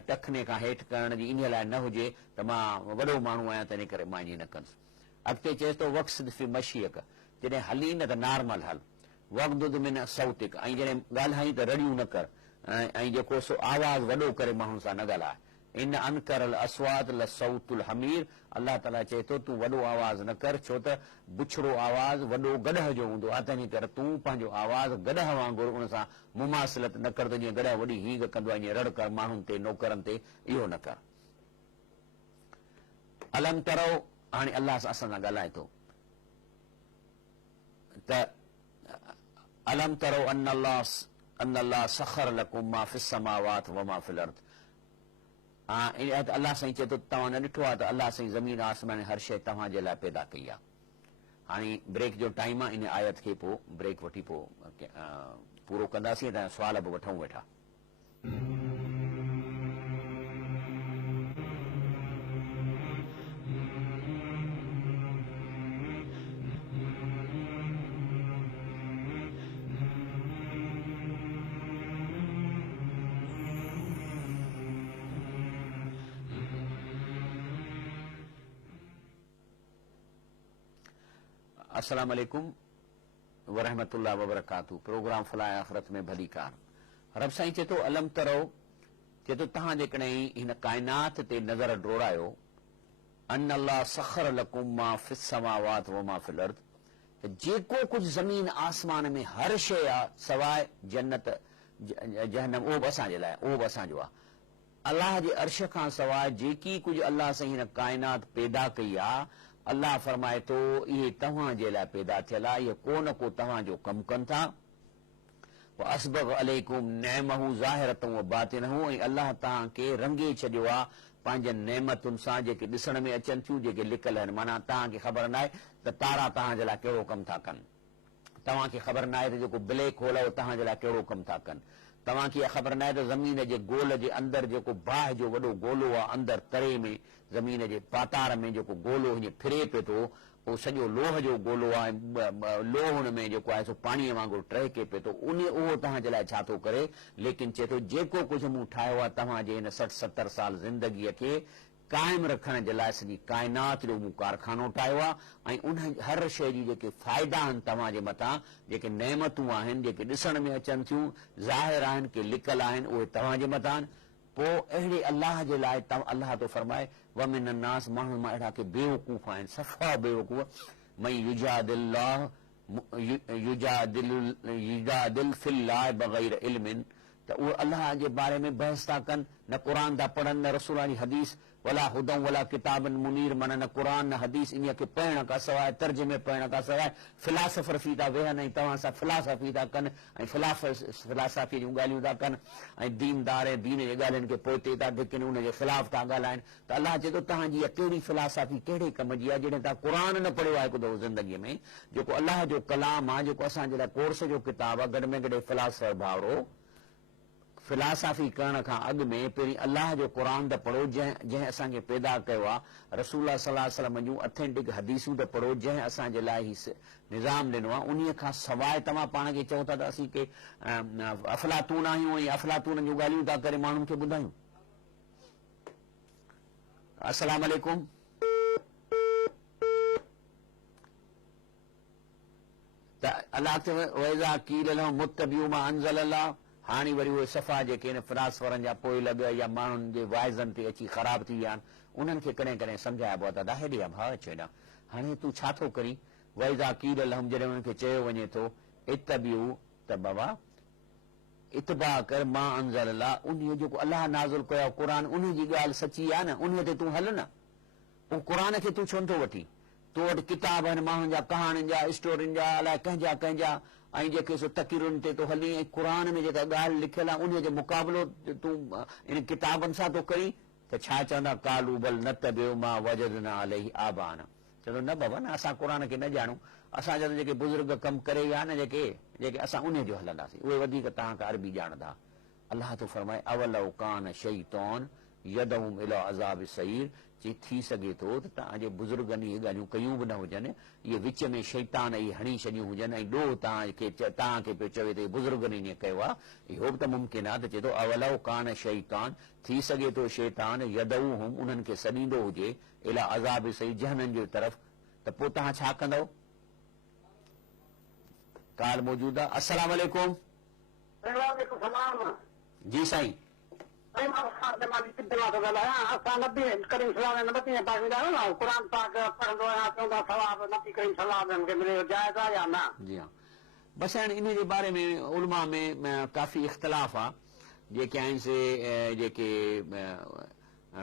टखने खां हेठि करण जी इन लाइ न हुजे त मां वॾो माण्हू आहियां तंहिं करे मां ईअं न कंदुसि। अॻिते चएसि थो वक़्स फी मशीक, जॾहिं हली न त नॉर्मल हल, वक़्त में सौतिक, ऐं जॾहिं ॻाल्हाई त रड़ियूं न कर, ऐं जेको सो आवाज़ वॾो करे माण्हुनि सां न ॻाल्हाए। इन अनकरल अस्वात लसौतुल हमीर, अल्लाह ताला चए थो तूं वॾो आवाज़ न कर, छो त बुछड़ो आवाज़ वॾो गॾह जो हूंदो आहे, तंहिं करे तूं पंहिंजो आवाज़ गॾह वांगुरु उन सां मुमासिलत न कर, त जीअं गॾह वॾी हींग कंदो आहे ईअं रड़ कर माण्हुनि ते, नौकरनि ते, इहो न कर। अलम तरो, हाणे अल्लाह सां असां सां ॻाल्हाए थो त अलम तरो अन अल्लाह सखर लकुम मा फिस समावात व मा फिल अर्द, अल्लाह साईं चए थो तव्हां न ॾिठो आहे त अल्लाह साईं ज़मीन आसमान हर शइ तव्हां जे लाइ पैदा कई आहे। हाणे ब्रेक जो टाइम आहे, इन आयत खे पोइ ब्रेक वठी पोइ पूरो कंदासीं, तव्हां सुवाल बि वठूं वेठा। अस्सलाम वालेकुम वरहमतुल्लाह वबरकातुहू। प्रोग्राम फलाह आख़िरत में भली कार। रब साईं चए थो अलम तरो, चए थो तव्हां जेकॾहिं हिन काइनात ते नज़र डोड़ायो, अन अल्लाह सखर लकुम मा फिस समावात व मा फिल अर्द, त जेको कुझु ज़मीन आसमान में हर शइ आहे सवाइ जन्नत जहन्नम, उहो बि असांजे लाइ, उहो बि असांजो आहे। अल्लाह जे अर्श खां सवाइ जेकी कुझु अल्लाह साईं हिन काइनात पैदा कई आहे, अल्लाह फरमाए थो इहे तव्हां जे लाइ पैदा थियल आहे, इहे को न को तव्हांजो कमु कनि था। असबग अलैकुम नेमहू ज़ाहिरतहू व बातिनहू, ऐं अल्लाह तव्हांखे रंगे छॾियो आहे पंहिंजनि नेमतुनि सां जेके ॾिसण में अचनि थियूं, जेके लिकल आहिनि। माना तव्हांखे ख़बर न आहे त तारा तव्हां जे लाइ कहिड़ो कमु था कनि, तव्हांखे ख़बर न आहे त जेको ब्लैक होल आहे तव्हां जे लाइ कहिड़ो कमु था कनि, तव्हांखे इहा ख़बर न आहे त ज़मीन जे गोल जे अंदरि जेको बाहि जो वॾो गोलो आहे, अंदरि तरे में ज़मीन जे पातार में जेको गोलो हीअं फिरे पिए थो, उहो सॼो लोह जो गोलो आहे, लोह हुन में जेको आहे सो पाणीअ वांगुरु टहिके पिए थो, उहो तव्हां जे लाइ छा थो करे। लेकिन चए थो जेको कुझु मूं ठाहियो आहे तव्हांजे हिन 60-70 साल ज़िंदगीअ खे क़ाइमु रखण जे लाइ सॼी काइनात जो मूं कारखानो ठाहियो आहे, ऐं उन हर शइ जी जेके फ़ाइदा आहिनि तव्हांजे मथां, जेके नेमतूं आहिनि, जेके ॾिसण में अचनि थियूं, ज़ाहिर आहिनि के लिकल आहिनि, उहे तव्हांजे मथां आहिनि। पोइ अहिड़े अल्लाह जे लाइ अल्लाह थो फरमाए वमिन अन्नास, माण्हू मां अहिड़ा के बेवकूफ़ आहिनि, सफ़ा बेवकूफ़, मई युजादिल फिल्लाह बग़ैर इल्मिन, त उहे अल्लाह जे बारे में बहस था कनि, न क़ुरान था पढ़नि, न रसूल जी हदीस, वला हुदम वला किताबन मुनीर, माना न क़ुरान न हदीस, इन खे पढ़ण खां सवाइ, तर्जुमे पढ़ण खां सवाइ फिलासफ़र थी था वेहनि ऐं तव्हां सां फिलासफ़ी था कनि ऐं फिलासफ़ी जूं ॻाल्हियूं था कनि, ऐं दीनदार ऐं दीन जे ॻाल्हियुनि खे पोइते था धिकनि, उनजे ख़िलाफ़ था ॻाल्हाइनि। त अल्लाह चए थो तव्हांजी इहा कहिड़ी फिलासफ़ी कहिड़े कम जी आहे, जॾहिं तव्हां क़ुरान न पढ़ियो आहे हिकु दफ़ो ज़िंदगीअ में, जेको अल्लाह जो कलाम आहे, जेको असांजे लाइ कोर्स जो किताबु आहे, गॾ में गॾु फिलासफ़र भाउरो फिलासफ़ी करण खां अॻु में पहिरीं अलाह जो क़ुरान त पढ़ो, जंहिं असांखे पैदा कयो आहे, रसूल सल्लल्लाहु अलैहि वसल्लम जूं ऑथेंटिक हदीसूं त पढ़ो, जंहिं असांजे लाइ ही निज़ाम ॾिनो आहे। उन्हीअ खां सवाइ तव्हां पाण खे चओ था त असीं के अफ़लातून आहियूं ऐं अफ़लातून जूं ॻाल्हियूं था करे माण्हुनि खे ॿुधायूं। अस्सलाम वालेकुम। त अलाह चवे वइज़ा कील लहुम मुत्तबिऊ मा अंज़ल अल्लाह। हाणे वरी उहे सफ़ा जेके आहिनि फिलासफ़रनि जा पोइ लॻ या माण्हुनि जे वाइज़नि ते अची ख़राब थी विया आहिनि, उन्हनि खे कॾहिं कॾहिं सम्झाइबो आहे त हेॾे आहे भाउ अचो हेॾां। हाणे तूं छा थो करीं? वइज़ा कील लहुम, जॾहिं उन्हनि खे चयो वञे थो इत्तबिऊ, त बाबा इतबा कर मां अंज़ल अल्लाह, उन जेको अलाह नाज़िल कयो आहे क़ुरान, उन जी ॻाल्हि सची आहे न, उन ते तूं हल न। उहो क़ुरान खे तूं छो नथो वठी? तो वटि किताब आहिनि माण्हुनि जा, कहाणियुनि जा, स्टोरियुनि जा, अलाए कंहिंजा कंहिंजा, ऐं जेके सो तक़रीरुनि ते तो हली, ऐं क़ुरान में जेका ॻाल्हि लिखियल आहे उन जो मुक़ाबिलो तूं इन किताबनि सां थो करीं, त छा चवंदा कालू बल न तबियो मां वजदना अलैहि आबाना। चवंदो न बाबा न, असां क़ुरान खे न ॼाणूं, असां चवंदा जेके बुज़ुर्ग कमु करे विया न, जेके असां उन जो हलंदासीं, उहे वधीक तव्हां खां अरबी ॼाणंदा। अलाह तो फरमाए अवलौ कान शैतान यदहुम इला अज़ाब सईर, चई थी सघे थो त तव्हांजे बुज़ुर्गनि इहे ॻाल्हियूं कयूं बि न हुजनि, इहे विच में शैतान इहे हणी छॾियूं हुजनि, ऐं ॾोह तव्हांखे पियो चवे त बुज़ुर्गनि ईअं कयो आहे, इहो बि त मुमकिन आहे। त चए थो अवलौ कान शैतान, थी सघे थो शैतान यदऊ हुम, उन्हनि खे सॾींदो हुजे इला अज़ाब सईर, जहनम जे तरफ़, त पोइ तव्हां छा कंदव? काल मौजूद आहे। अस्सलाम वालेकुम। जी साईं। जी हाँ, बस हाणे इन जे बारे में उलमा में काफ़ी इख़्तिलाफ़ आहे, जेके आहिनि से जेके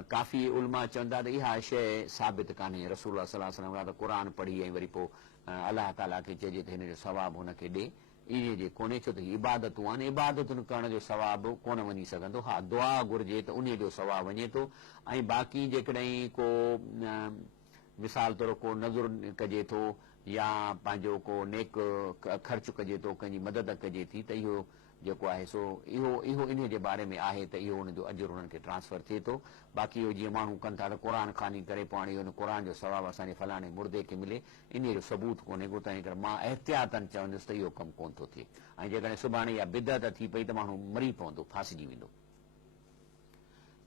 काफ़ी उलमा चवंदा त इहा शइ साबित कान्हे रसूल सल्लल्लाहु अलैहि वसल्लम त क़ुरान पढ़ी ऐं वरी पोइ अलाह ताला खे चइजे त हिन जो सवाबु हुनखे ॾे, इन जे कोन्हे, छो त इबादतूं आहिनि, इबादतुनि करण जो सवाबु कोन वञी सघंदो। हा दुआ घुरिजे त उन जो सवाबु वञे थो, ऐं बाक़ी जेकॾहिं को मिसाल तौरु को नज़र कजे थो या पंहिंजो को नेक ख़र्च कजे थो, कंहिंजी मदद कजे थी, त इहो जेको आहे सो इहो इन जे बारे में आहे त इहो हुनजो अजुर हुननि खे ट्रांसफर थिए थो। बाक़ी इहो जीअं माण्हू कनि था त क़ुरान खानी करे पाण इहो क़ुरान जो सवाबु असांजे फलाणे मुर्दे खे मिले, इन जो सबूत कोन्हे को, तंहिं करे मां एहतियातन चवंदुसि त इहो कमु कोन थो थिए। ऐं जेकॾहिं सुभाणे इहा बिदअत थी पई त माण्हू मरी पवंदो, फासिजी वेंदो।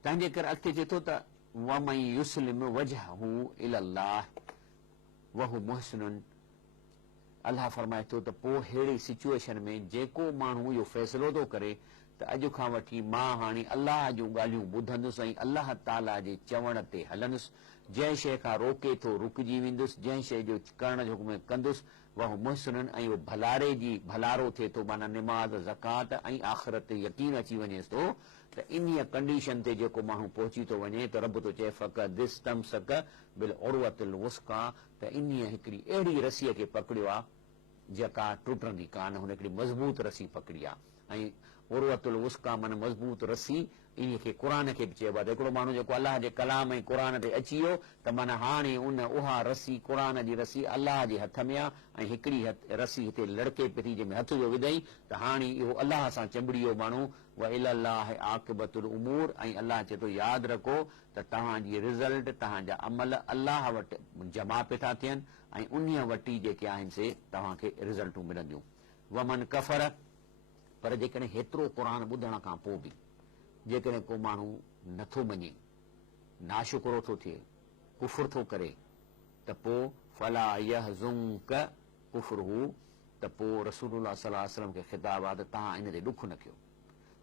तंहिंजे करे अॻिते चए थो त वमन युस्लिम वजहहू इलल्लाह वहु मुहसिनुन, अलाह फरमाए थो त पोइ अहिड़ी सिचुएशन में जेको माण्हू इहो फ़ैसिलो थो करे त अॼु खां वठी मां हाणे अलाह जूं ॻाल्हियूं ॿुधंदुसि ऐं अलाह ताला जे चवण ते हलंदुसि, जंहिं शइ खां रोके थो रुकिजी वेंदुसि, जंहिं शइ जो करण जो हुकुम कंदुसि वहु मुहसिनुन, ऐं उहो भलारे जी भलारो थिए थो, माना निमाज़ ज़कात ऐं आख़िरत ते यकीन अची वञेसि थो, त इन कंडीशन ते जेको माण्हू पहुची थो वञे त रब थो चए फ़क़दिस्तमसक बिल उर्वतिल वुस्का, त इन हिकिड़ी अहिड़ी रसीअ खे पकड़ियो आहे जेका टुटंदी कान, हुन हिकिड़ी मज़बूत रसी पकड़ी आहे। ऐं उर्वतुल वुस्का माना मज़बूत रसी, इन खे क़ुरान खे बि चइबो आहे त हिकिड़ो माण्हू जेको अलाह जे कलाम ऐं क़ुरान ते अची वियो त माना हाणे उहा रसी क़ुरान जी रसी अलाह जे हथ में आहे, ऐं हिकिड़ी रसी हिते लड़के पई थी जंहिंमें हथ जो विधई त हाणे इहो अलाह सां चिंबड़ी वियो माण्हू, व इलल्लाह आक़िबतुल उमूर, ऐं अलाह चए थो यादि रखो त तव्हांजी रिज़ल्ट, तव्हांजा अमल अलाह वटि जमा पिया था थियनि, ऐं उन वटि जेके आहिनि से तव्हांखे रिज़ल्टूं मिलंदियूं। वमन कफ़र, पर जेकॾहिं हेतिरो क़ुरान ॿुधण खां पोइ बि जेकॾहिं को माण्हू नथो मञे, नाशुक्रो थो थिए, कुफ़ुर थो करे, त पोइ फला यहज़ुंक कुफ़्रुहु, त पोइ रसूलुल्लाह सल्लल्लाहु अलैहि वसल्लम खे ख़िताब आहे त तव्हां इन ते ॾुख न कयो,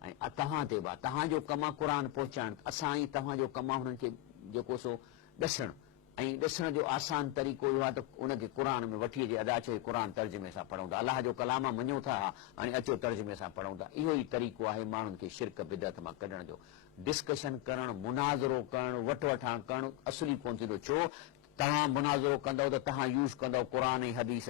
ऐं तव्हां ते बि तव्हांजो कमु आहे क़ुरान पहुचाइण, असां ई तव्हांजो कमु आहे हुननि खे जेको सो ॾसणु, ऐं ॾसण जो आसान तरीक़ो इहो आहे त उनखे क़ुरान में वठी अचे, अदा अचो क़ुरान तर्जुमे सां पढ़ूं था, अलाह जो कलाम मञूं था, हाणे अचो तर्जुमे सां पढ़ूं था। इहो ई तरीक़ो आहे माण्हुनि खे शिरक बिदअत मां कढण जो। डिस्कशन करणु, मुनाज़रो करणु, वठ वठां करणु असली कोन थींदो। छो? तव्हां मुनाज़रो कंदव त तव्हां यूज़ कंदव क़ुरान ऐं हदीस,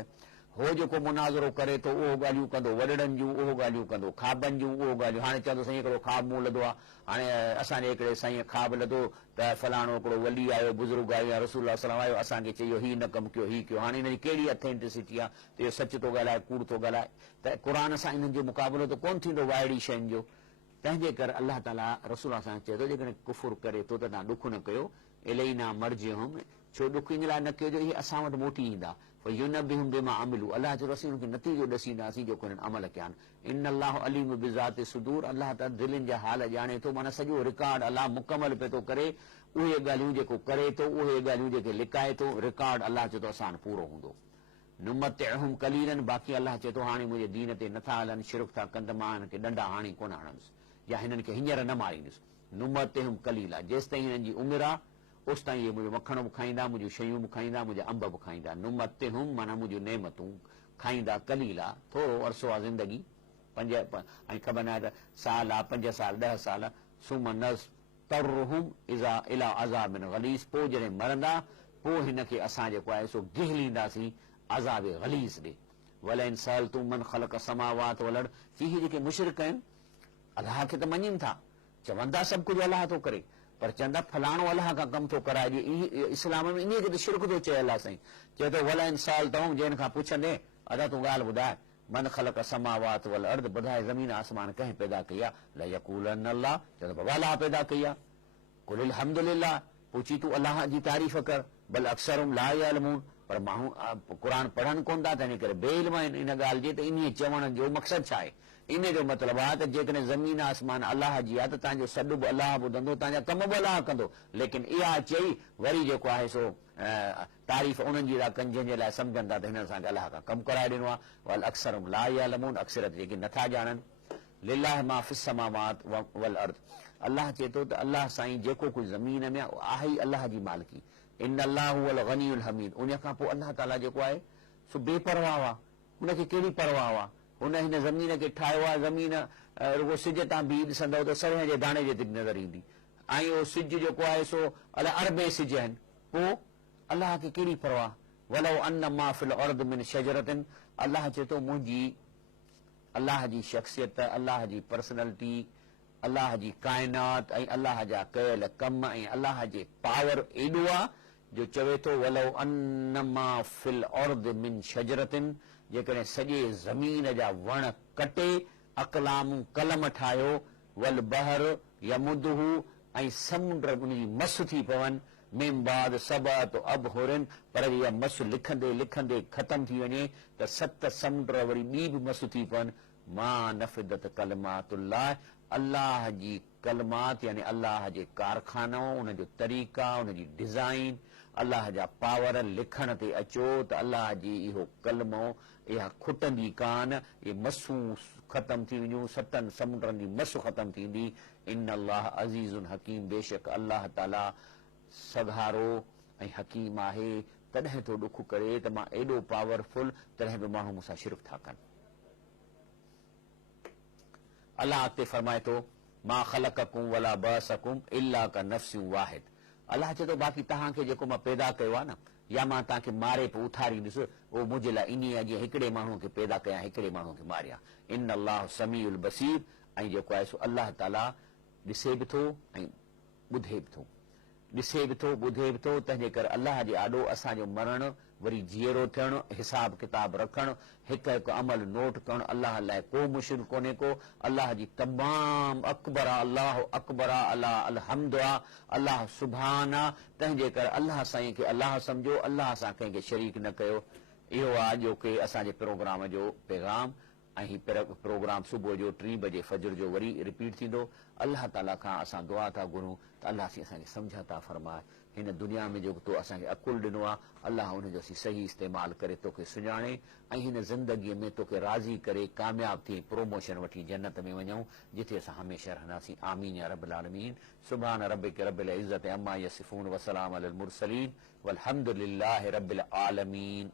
हो जेको मुनाज़रो करे थो उहो ॻाल्हियूं कंदो वॾड़नि जूं, उहो ॻाल्हियूं कंदो खाबनि जूं, उहो ॻाल्हियूं। हाणे चवंदो साईं हिकिड़ो ख़्वाबु मूं लधो आहे, हाणे असांजे हिकिड़े साईं ख़्वाबु लधो त फलाणो हिकिड़ो वली आयो, बुज़ुर्ग आयो या रसूल सलाम आयो, असांखे चयो हीउ न कमु कयो, हीउ कयो। हाणे हिनजी कहिड़ी अथेंटिसिटी आहे त इहो सच थो ॻाल्हाए, कूड़ थो ॻाल्हाए? त क़ुरान सां इन्हनि जो मुक़ाबिलो त कोन थींदो वाइड़ी शयुनि जो। तंहिंजे करे अलाह ताला रसूल सां चए थो जेकॾहिं कुफुर करे थो त तव्हां ॾुख न कयो, इलाही ना मर्ज हम, छो ॾुख इन लाइ न कयो जो इहे असां वटि मोटी ईंदा, अलाह जो रसूल खे नतीजो ॾसींदासीं जेको हिननि अमल कया आहिनि। इन अलाह अलीम बिज़ात सुदूर, अलाह ताला दिलनि जा हाल ॼाणे थो, माना सॼो रिकॉर्ड अलाह मुकमल पियो थो करे, उहे ॻाल्हियूं जेको करे थो, उहे ॻाल्हियूं जेके लिकाए थो, रिकॉर्ड अलाह चए थो असां पूरो हूंदो। नुमतिअहुम कलीलन, बाक़ी अलाह चए थो हाणे मुंहिंजे दीन ते नथा हलनि, शिरक था कंद, मां हिननि खे ॾंडा हाणे कोन हणंदुसि या हिननि खे हींअर न मारींदुसि। नुमतिअहुम कलीला, जेसि ताईं हिननि जी उमिरि आहे ओसि ताईं इहे मुंहिंजो मखण बि खाईंदा, मुंहिंजियूं शयूं बि खाईंदा, मुंहिंजा अंब बि खाईंदा। नुमतिहुम माना मुंहिंजियूं नेमतूं खाईंदा, कलीला थोरो अरसो आहे ज़िंदगी, ऐं ख़बर न आहे त साल आहे, 5 साल 10 साल, सुम नज़तरुहुम इला अज़ाबिन गलीज़, पोइ जॾहिं मरंदा पोइ हिनखे असां जेको आहे सो गिहलींदासीं अज़ाब गलीज़ ॾे। वलइन सअलतुम मन ख़लक़ समावात वल अर्द, इहे जेके मुशरिक आहिनि अलाह खे त मञनि था, चवंदा सभु कुझु अलाह थो करे, पर चवंदा फलाणो अलाह खां कमु थो कराइजे। इस्लाम में इन खे त शिरक थो चए अलाह साईं, चए थो वलइन सअलतुम, जंहिं खां पुछंदे अदा तूं ॻाल्हि ॿुधाए, मन ख़लक़ समावात वल अर्द, ॿुधाए ज़मीन आसमान कंहिं पैदा कई आहे, लयक़ूलन अल्लाह, चए थो बाबा अलाह पैदा कई आहे। कुल अल्हम्दुलिल्लाह, पूछी तूं अलाह जी तारीफ़ कर, बल अक्सरुम ला यअलमून, पर माण्हू क़ुर पढ़नि कोन था, तंहिंजे करे बेइल्म आहिनि इन ॻाल्हि जे। त इन चवण जो मक़सदु छा आहे? इन जो मतिलबु आहे त जेकॾहिं ज़मीन आसमान अलाह जी आहे त तव्हांजो सॾु बि अलाह ॿुधंदो, तव्हांजा कम बि अलाह कंदो, लेकिन इहा चई वरी जेको आहे सो तारीफ़ उन्हनि जी था कनि जंहिंजे लाइ सम्झनि था त हिन असांखे अलाह खां कमु कराए ॾिनो आहे। वल अक्सरुम ला यअलमून, अक्सरत जेके नथा ॼाणनि। लिल्लाह मा फिस समावात वल अर्द, अलाह चए थो त अलाह साईं जेको कुझु ज़मीन में आहे ई अलाह जी मालिकी। इन अल्लाह हुवल गनीयुल हमीद, उन खां पोइ अलाह ताला जेको आहे सो बेपरवाह आहे, हुनखे कहिड़ी परवाह आहे? हुन हिन ज़मीन खे ठाहियो आहे, ज़मीन रुगो सिज तां बि ॾिसंदव त सरह जे दाणे जे नज़र ईंदी, ऐं उहो सिज जेको आहे सो अलाए अरबे सिज आहिनि, पोइ अलाह खे कहिड़ी परवाह? वलो अन मा फिल अर्द मिन शजरतिन, अलाह चए थो मुंहिंजी अलाह जी शख़्सियत, अलाह जी पर्सनैलिटी, अलाह जी काइनात ऐं अलाह जा कयल कम ऐं अलाह जे पावर एॾो आहे जो चवे थो वलो अन्नमा फिल अर्द मिन शजरतिन, जेकॾहिं सॼे ज़मीन जा वण कटे अक़लामूं कलम ठाहियो, वल बहर यमुदहू, ऐं समुंड उनजी मस थी पवनि, मिन बाद सबअत अबहुरिन, पर इहा मस लिखंदे लिखंदे ख़तम थी वञे त 7 समुंड वरी ॿी बि मस थी पवनि, मा नफ़िदत कलमातुल्लाह, अलाह जी कलमात यानी अलाह जे कारखानो, उनजो तरीक़ा, उनजी डिज़ाइन, अलाह जा पावर लिखण ते अचो त अलाह जी इहो कलमो इहा खुटंदी कान, इहे मसूं ख़तम थी वञूं, 7 समुंडनि जी मस ख़तम थींदी। इन अलाह अज़ीज़ुन हकीम, बेशक अलाह ताला सधारो ऐं हकीम आहे। तॾहिं तो ॾुख करे त मां एॾो पावरफुल, तॾहिं बि माण्हू मूंसां शिरक था कनि। अलाह अॻिते फरमाए थो मां ख़लक़कुम वला बअसकुम इल्ला का नफ्सिन वाहिद, अलाह चए थो बाक़ी तव्हांखे जेको मां पैदा कयो आहे न, या मां तव्हांखे मारे पोइ उथारींदुसि, उहो मुंहिंजे लाइ इन आहे जीअं हिकिड़े माण्हूअ खे पैदा कयां, हिकिड़े माण्हूअ खे मारियां। इन अलाह समीउल बसीर, ऐं जेको आहे सो अलाह ताला ॾिसे बि थो ऐं ॿुधे बि थो, ॾिसे बि थो ॿुधे बि थो। तंहिंजे करे अलाह जे आॾो असांजो मरणु, वरी जीअरो थियणु, हिसाब किताब रखणु, हिकु हिकु अमल नोट करणु, अलाह लाइ को मुश्किल कोन्हे को, अलाह जी तमामु अकबर आहे, अलाह अकबर आहे, अलाह अलहम्द आहे, अलाह सुभान आहे। तंहिंजे करे अलाह साईं खे अलाह सम्झो, अलाह सां कंहिंखे शरीक न कयो। इहो आहे जो के असांजे प्रोग्राम जो पैगाम, ऐं हीउ प्रोग्राम सुबुह जो 3 बजे फजर जो वरी रिपीट थींदो। अलाह ताला खां असां दुआ था घुरूं त अलाह साईं असांखे सम्झ था फरमाए, हिन दुनिया में जेको तो असांखे अकुल ॾिनो आहे, अलाह हुनजो असीं सही इस्तेमालु करे तोखे सुञाणे, ऐं हिन ज़िंदगीअ में तोखे राज़ी करे कामयाब थी प्रोमोशन वठी जन्नत में वञूं, जिथे असां हमेशह रहंदासीं। आमीन या रब्बिल आलमीन। सुभान रब्बिक रब्बिल इज़्ज़ति अम्मा यसिफून, वसलाम अलल मुरसलीन, वल्हम्दुलिल्लाहि रब्बिल आलमीन।